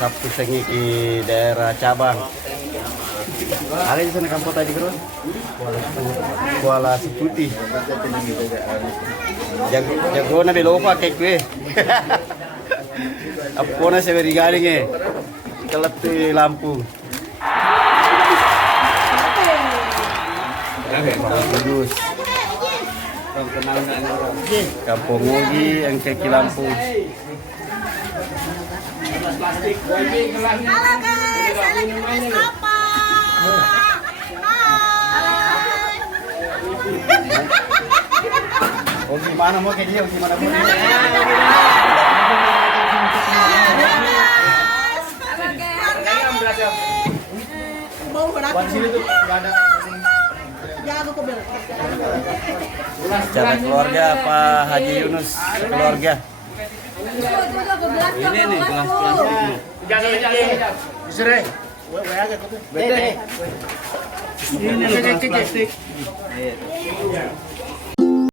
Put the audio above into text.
Sabtu sengi di daerah Cabang. Ada di sana kampung tadi kan? Kuala Seputi. Jago na belopa kayak gue. Apa na saya beri garing Kelap di Lampung. Bagus. Kampung Ngogi yang kaki Lampung. Halo guys, saya lagi nulis apa? Oh gimana mau kayak dia? Gimana mau? Cara keluarga Pak Haji Yunus keluarga. Ini nih gelas plastik. Jangan. Disuruh. Ini nih gelas plastik.